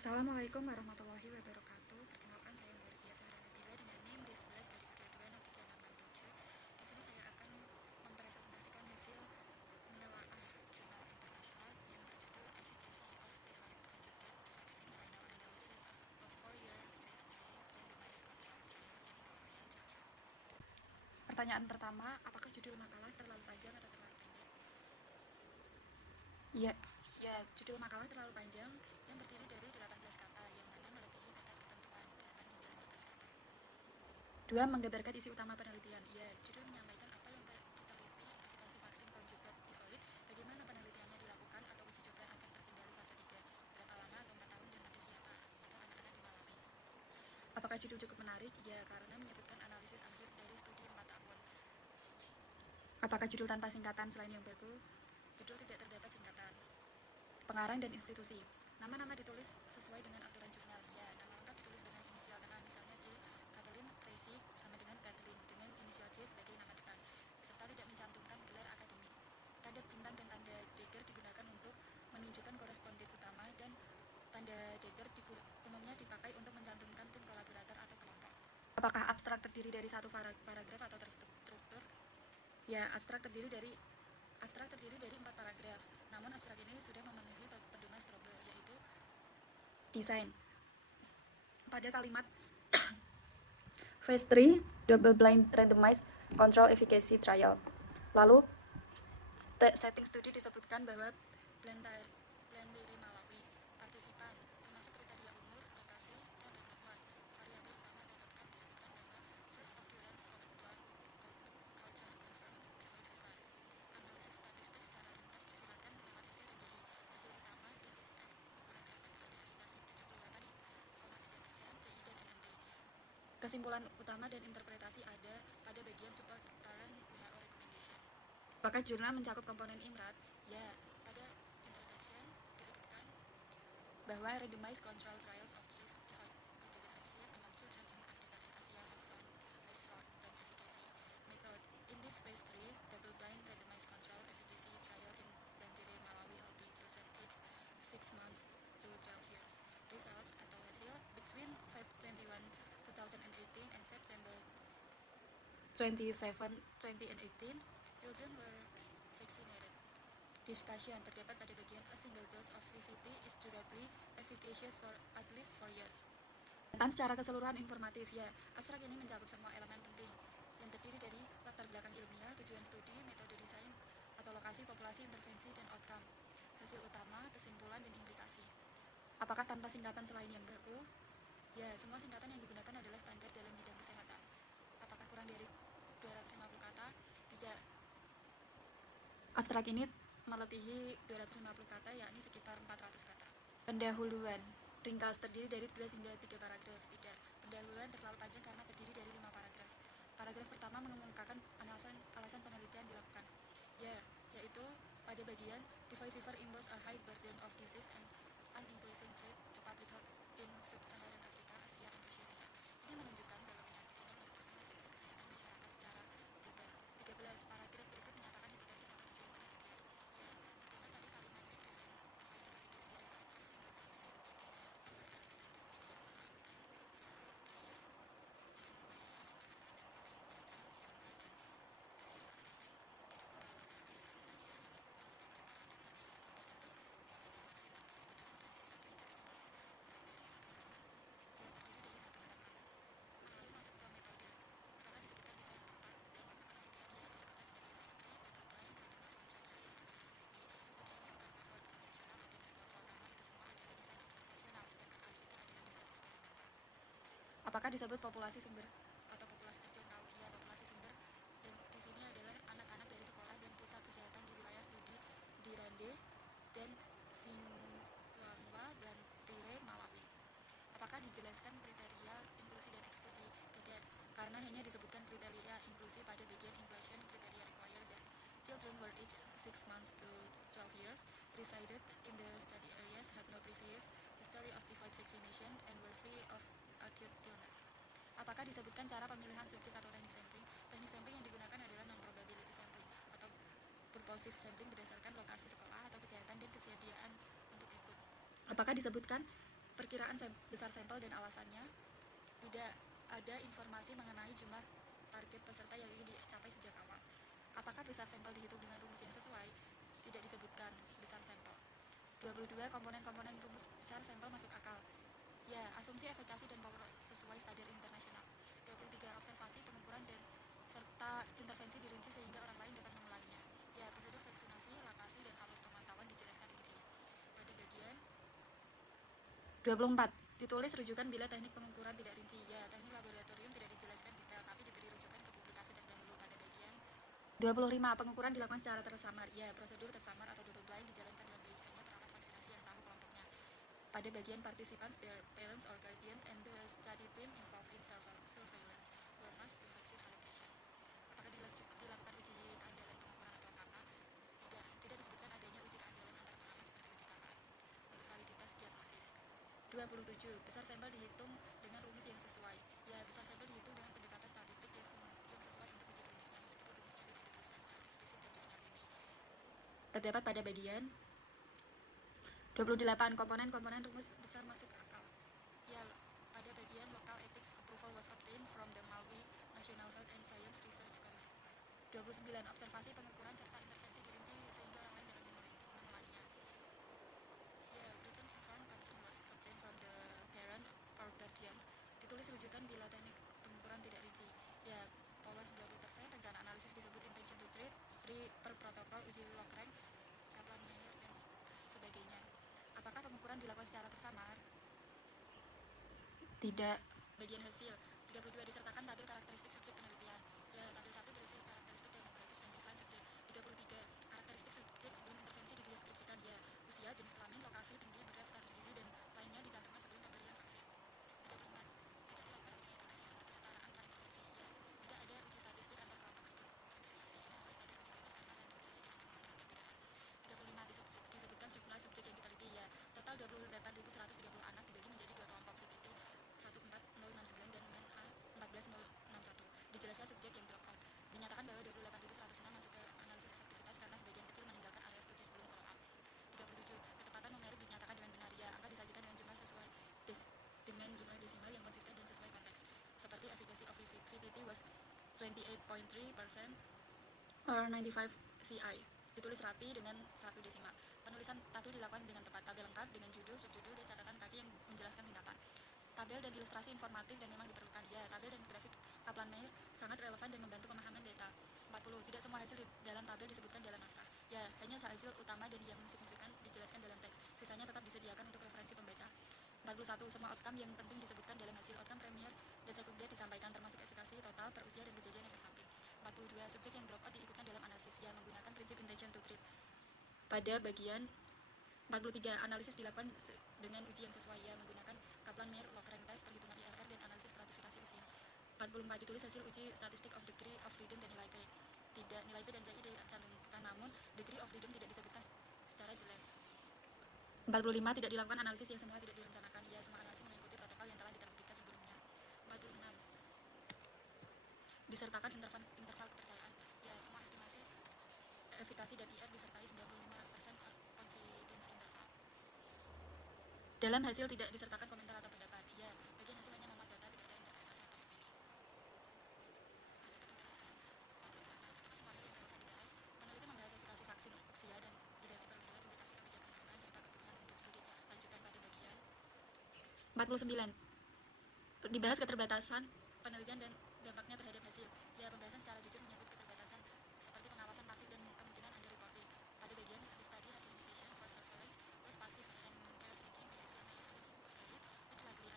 Assalamualaikum warahmatullahi wabarakatuh. Perkenalkan, saya Nurdia Zahrani Bila dengan NIM D11 2022 0367. Di sini saya akan mempresentasikan hasil menelaah jurnal internasional yang berjudul Efficacy of Device Conjugate Vaccine Final Analysis of 4-Year Phase 3 Randomized Control Trial in Ovarian Cancer. Pertanyaan pertama, apakah judul makalah terlalu panjang atau terlalu pendek? Ya, judul makalah terlalu panjang yang terdiri dari 18 kata yang mana melebihi batas ketentuan 8 hingga 15 kata. 2. Menggambarkan isi utama penelitian. Ya, judul menyampaikan apa yang diteliti efikasi vaksin konjugat tivoid, bagaimana penelitiannya dilakukan atau uji coba acak terkendali fase 3, berapa lama atau 4 tahun dan pada siapa atau anak-anak di Malawi. Apakah judul cukup menarik? Ya, karena menyebutkan analisis akhir dari studi 4 tahun. Apakah judul tanpa singkatan selain yang baku? Judul tidak terdapat singkatan. Pengarang dan institusi. Nama-nama ditulis sesuai dengan aturan jurnal. Ya, nama lengkap ditulis dengan inisial tengah, misalnya J. Kathleen Tracy sama dengan Kathleen dengan inisial J sebagai nama depan, serta tidak mencantumkan gelar akademik. Tanda bintang dan tanda dagger digunakan untuk menunjukkan koresponden utama, dan tanda dagger umumnya dipakai untuk mencantumkan tim kolaborator atau kelompok. Apakah abstrak terdiri dari satu paragraf atau terstruktur? Ya, abstrak terdiri dari 4 paragraf. Namun abstrak ini sudah memenuhi pedoman Strobel, yaitu desain. Pada kalimat Phase 3 Double Blind Randomized Control Efficacy Trial. Lalu setting studi disebutkan bahwa Blantyre Malawi, partisipan, termasuk kriteria umur, lokasi, dan rekrutmen. Variabel utama dan outcome disebutkan bahwa first occurrence of blood culture confirmed thyroid fever. Analisis statistik secara ringkas disilakan lewat hasil RJI. Hasil utama dan ukuran efek ada efikasi 78,3%, CI dan NNT. Kesimpulan utama dan interpretasi ada pada bagian support current WHO recommendation. Apakah jurnal mencakup komponen IMRAT? Ya, pada introduction disebutkan bahwa randomized control trials of typhoid vaccine among children in Africa and Asia have shown short-term efficacy. Method: in this phase 3 double-blind randomized control efficacy trial in Blantyre, Malawi, healthy children aged 6 months to 12 years. Results atau hasil between February 21, 2018 and September 27, 2018, children were vaccinated. Discussion terdapat pada bagian a single dose of VVT is durably efficacious for at least 4 years. Tentang secara keseluruhan informatif. Ya, abstrak ini mencakup semua elemen penting yang terdiri dari latar belakang ilmiah, tujuan studi, metode desain atau lokasi, populasi, intervensi, dan outcome, hasil utama, kesimpulan, dan implikasi. Apakah tanpa singkatan selain yang baku? Ya, semua singkatan yang digunakan adalah standar dalam bidang kesehatan. Apakah kurang dari 250 kata? Tidak. Abstrak ini melebihi 250 kata, yakni sekitar 400 kata. Pendahuluan ringkas terdiri dari 2 hingga 3 paragraf. Tidak. Pendahuluan terlalu panjang karena terdiri dari 5 paragraf. Paragraf pertama mengemukakan alasan penelitian dilakukan. Ya, yaitu pada bagian typhoid fever impose a high burden of disease and an increasing threat to public health in sub-Saharan Africa, Asia, and Oceania. Ini menunjukkan bahwa penyakit ini merupakan masalah kesehatan masyarakat secara global. 13 paragraf berikut menyatakan efikasi serta tujuan penelitian. Ya, terdapat pada kalimat with design final efficacy result of single dose VLTT over an extended median follow-up time for 3 years and by age of enrolling children younger than 3 years of age. Diduga bisa berefek yang menyebabkan anemia seperti bentuk Pfizer vaksin tertulis pada referensi 1 hingga 17 pada 1 halaman. Ya, terdiri dari 1 halaman. Lalu masuk ke metode. Apakah disebutkan desain tempat dan waktu penelitian? Ya, disebutkan sebagai phase 3 double-blind randomized control trial atau RCT. Tujuannya bukan cohort cross-sectional atau case control karena itu semua adalah desain observasional, sedangkan RCT adalah desain eksperimental. Apakah disebut populasi sumber atau populasi terjangkau? Ya, populasi sumber dan di sini adalah anak-anak dari sekolah dan pusat kesehatan di wilayah studi di Rande dan Singwangwa, Blantyre, Malawi. Apakah dijelaskan kriteria inklusi dan eksklusi? Tidak, karena hanya disebutkan kriteria inklusi pada bagian inclusion kriteria required that children were aged 6 months to 12 years, resided in the study areas, had no previous history of typhoid vaccination, and were free of acute illness. Apakah disebutkan cara pemilihan subjek atau teknik sampling? Teknik sampling yang digunakan adalah non-probability sampling atau purposive sampling berdasarkan lokasi sekolah atau kesehatan dan kesediaan untuk ikut. Apakah disebutkan perkiraan besar sampel dan alasannya. Tidak ada informasi mengenai jumlah target peserta yang ingin dicapai sejak awal. Apakah besar sampel dihitung dengan rumus yang sesuai? Tidak disebutkan besar sampel. 22. Komponen-komponen rumus besar sampel masuk akal. Ya, asumsi efikasi dan power sesuai standar internasional. 23. Observasi, pengukuran, dan serta intervensi dirinci sehingga orang lain dapat memulainya. Ya, prosedur vaksinasi, lokasi, dan alur pemantauan dijelaskan rinci. Pada bagian 24. Ditulis rujukan bila teknik pengukuran tidak rinci. Ya, teknik laboratorium tidak dijelaskan detail, tapi diberi rujukan ke publikasi terdahulu. Pada bagian 25. Pengukuran dilakukan secara tersamar. Ya, prosedur tersamar atau double blind dijalankan dengan baik, hanya perawat vaksinasi yang tahu kelompoknya. Pada bagian participants, their parents or guardians, and the study team involved in surveillance were masked to vaccine allocation. Apakah dilakukan uji keandalan pengukuran atau KA? Tidak disebutkan adanya uji keandalan antar pengamat seperti uji KA untuk validitas diagnosis. 27. Besar sampel dihitung dengan rumus yang sesuai. Ya, besar sampel dihitung dengan pendekatan statistik yang sesuai untuk uji klinisnya, meskipun rumusnya tidak dituliskan secara eksplisit dan jurnal ini. Terdapat pada bagian 28. Komponen-komponen rumus besar masuk akal. Ya, pada bagian local ethics approval was obtained from the Malawi National Health and Science Research Command. 29. Observasi, pengukuran, serta intervensi dirinci sehingga orang lain dapat memulainya. Ya, written informed consent was obtained from the parent or guardian. Ditulis rujukan bila teknik pengukuran tidak rinci. Ya, power 90%, rencana analisis disebut intention to treat, per protokol, uji log rank, Kaplan-Meier, dan sebagainya. Apakah pengukuran dilakukan secara tersamar? Tidak. Bagian hasil 32. Disertakan tabel karakteristik subjek penelitian. Ya, tabel 1 berisi karakteristik demografis dan baseline subjek. 33. Karakteristik subjek sebelum intervensi dideskripsikan. Ya, usia, jenis kelamin, lokasi, tinggi, berat, status gizi, dan lainnya dicantumkan sebelum pemberian vaksin. 34. Tidak dilakukan uji hipotesis untuk kesetaraan praintervensi. Ya, tidak ada uji statistik antar kelompok sebelum vaksinasi. Ini sesuai standar uji klinis karena randomisasi tidak ada pengontrol perbedaan. 35. Disebutkan jumlah subjek yang diteliti. Ya, total 28.130 anak dibagi menjadi dua kelompok, VTT 14069 dan MNA 14061. Dijelaskan subjek yang drop out. Dinyatakan bahwa 28.106 masuk ke analisis efektivitas karena sebagian kecil meninggalkan area studi sebelum follow up. 37. Ketepatan numerik dinyatakan dengan benar. Ya, angka disajikan dengan jumlah sesuai dengan jumlah desimal yang konsisten dan sesuai konteks. Seperti efficacy of VTT was 28.3% or 95 CI. Ditulis rapi dengan satu desimal. Penulisan tabel dilakukan dengan tepat. Tabel lengkap dengan judul, subjudul, dan catatan kaki yang menjelaskan singkatan. Tabel dan ilustrasi informatif dan memang diperlukan. Ya, tabel dan grafik Kaplan-Meier sangat relevan dan membantu pemahaman data. 40. Tidak semua hasil di dalam tabel disebutkan dalam naskah. Ya, hanya hasil utama dan yang signifikan dijelaskan dalam teks. Sisanya tetap disediakan untuk referensi pembaca. 41. Semua outcome yang penting disebutkan dalam hasil. Outcome premier dan sekunder disampaikan, termasuk efikasi total per usia dan kejadian efek samping. 42. Subjek yang drop out diikutkan dalam analisis. Ya, menggunakan prinsip intention to treat. Pada bagian 43. Analisis dilakukan dengan uji yang sesuai. Ya, menggunakan Kaplan-Meier log rank test, perhitungan IRR, dan analisis stratifikasi usia. 44. Ditulis hasil uji statistik of degree of freedom dan nilai P. Tidak, nilai P dan CI dicantumkan, namun degree of freedom tidak disebutkan secara jelas. 45. Tidak dilakukan analisis yang semula tidak direncanakan. Ya, semua analisis mengikuti protokol yang telah diterbitkan sebelumnya. 46. Disertakan interval kepercayaan. Ya, semua estimasi efikasi dan IR disertai 95% confidence interval. Dalam hasil tidak disertakan komentar atau pendapat. Ya, bagian hasil hanya memuat data, tidak ada interpretasi atau opini. Masuk ke pembahasan. 48. Apakah semua hal yang relevan dibahas? Peneliti membahas efikasi vaksin, usia, dan durasi perlindungan, indikasi kebijakan aman, serta kebutuhan untuk studi lanjutan pada bagian 49. Dibahas keterbatasan penelitian dan dampaknya terhadap hasil. Ya, pembahasan secara jujur menyebut keterbatasan seperti pengawasan pasif dan kemungkinan underreporting. Pada bagian the study has limitation for surveillance was passive and care-seeking behavior may have varied, which likely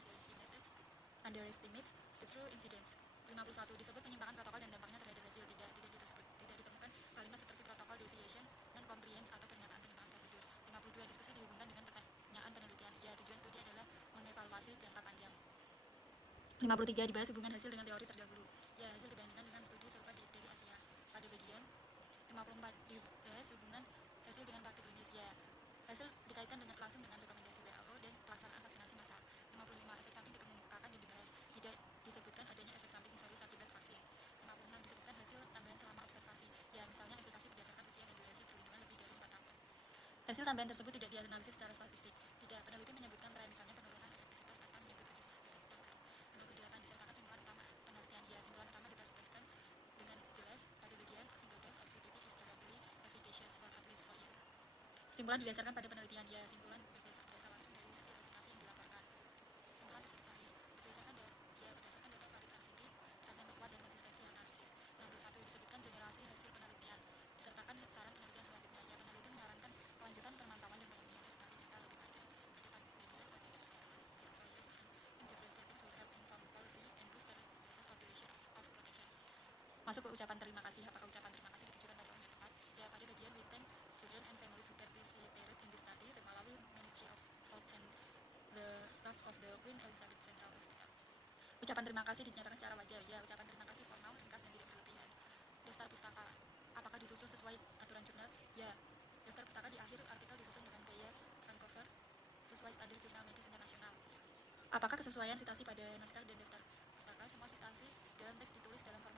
underestimates the true incidence. 51. Disebut penyimpangan protokol dan dampaknya terhadap hasil. Tidak ditemukan kalimat seperti protokol deviation, non-compliance, atau pernyataan penyimpangan prosedur. 52. Diskusi dihubungkan dengan pertanyaan penelitian. Ya, tujuan studi adalah mengevaluasi jangka panjang. 53. Dibahas hubungan hasil dengan teori terdahulu. Ya, hasil dibandingkan dengan studi serupa dari Asia. Pada bagian 54. Dibahas hubungan hasil dengan praktik klinis. Ya, hasil dikaitkan langsung dengan rekomendasi WHO dan pelaksanaan vaksinasi massal. 55. Efek samping dikemukakan dan dibahas. Tidak disebutkan adanya efek samping serius akibat vaksin. 56. Disebutkan hasil tambahan selama observasi. Ya, misalnya efikasi berdasarkan usia dan durasi perlindungan lebih dari 4 tahun. Hasil tambahan tersebut tidak dianalisis secara statistik. Tidak, peneliti menyebutkan tren, misalnya penurunan Simpulan didasarkan pada penelitian. Ya, simpulan berdasar langsung dari hasil aplikasi yang dilaporkan. Simpulan tersebut sahih berdasarkan berdasarkan data validasi, kesaksian terkuat dan konsistensi analisis. 61. Disebutkan generasi hasil penelitian. Disertakan saran penelitian selanjutnya. Ya, peneliti menyarankan kelanjutan pemantauan dan pengujian efekasi jika lebih panjang. Median continuous surveillance, the various and indifferent settings will help inform policy and boost the process of duration of protection. Masuk ke ucapan terima kasih. Apakah ucapan terima kasih ditujukan pada orang yang tepat? Ya, pada bagian we thank children and families who participated in this study, the Malawi Ministry of Health and the staff of the Queen Elizabeth Central Hospital. Ucapan terima kasih dinyatakan secara wajar. Ya, ucapan terima kasih formal, ringkas, dan tidak berlebihan. Daftar pustaka. Apakah disusun sesuai aturan jurnal? Ya. Daftar pustaka di akhir artikel disusun dengan gaya front cover sesuai standar jurnal medis internasional. Apakah kesesuaian citasi pada naskah dan daftar pustaka? Semua citasi dalam teks ditulis dalam format